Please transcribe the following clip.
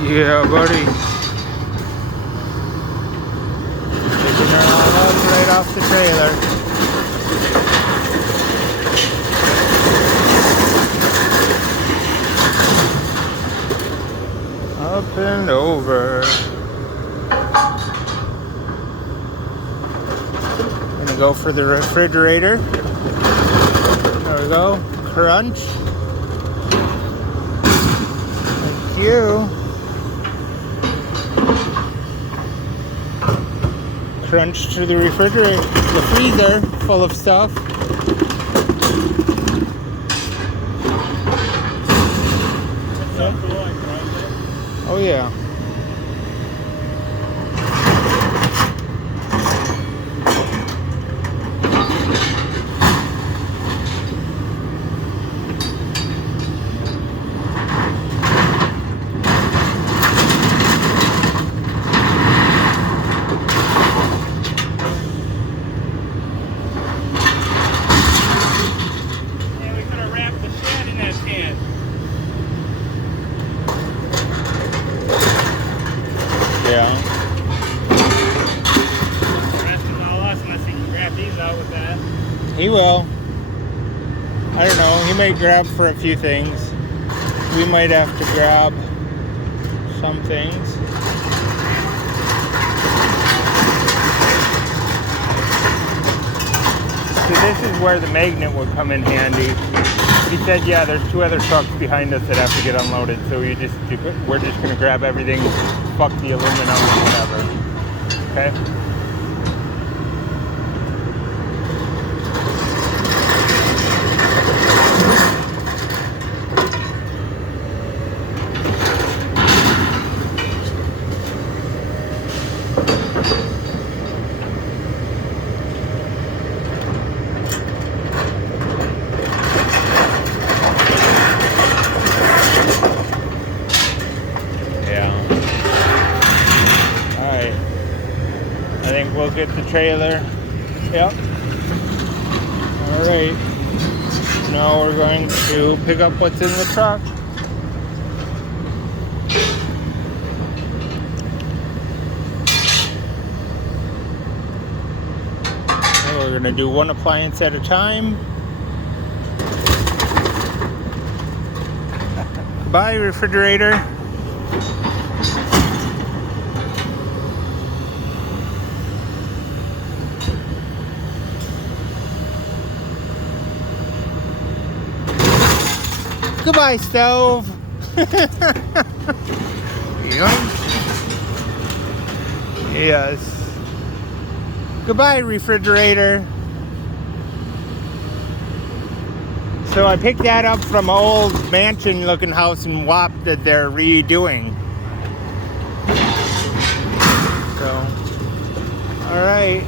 Yeah, buddy. Picking her all up right off the trailer. Up and over. Gonna go for the refrigerator. There we go. Crunch. Thank you. Crunch to the refrigerator, the freezer full of stuff. Yeah. Oh yeah. Yeah. The rest is all us unless he can grab these out with that. He will. I don't know. He may grab for a few things. We might have to grab some things. See, this is where the magnet would come in handy. But he said, yeah, there's 2 other trucks behind us that have to get unloaded, so we're just going to grab everything, fuck the aluminum and whatever. Okay? I think we'll get the trailer. Yep. Alright. Now we're going to pick up what's in the truck. And we're going to do one appliance at a time. Bye, refrigerator. Goodbye, stove. Yes. Goodbye, refrigerator. So I picked that up from an old mansion-looking house in WAP that they're redoing. So, all right.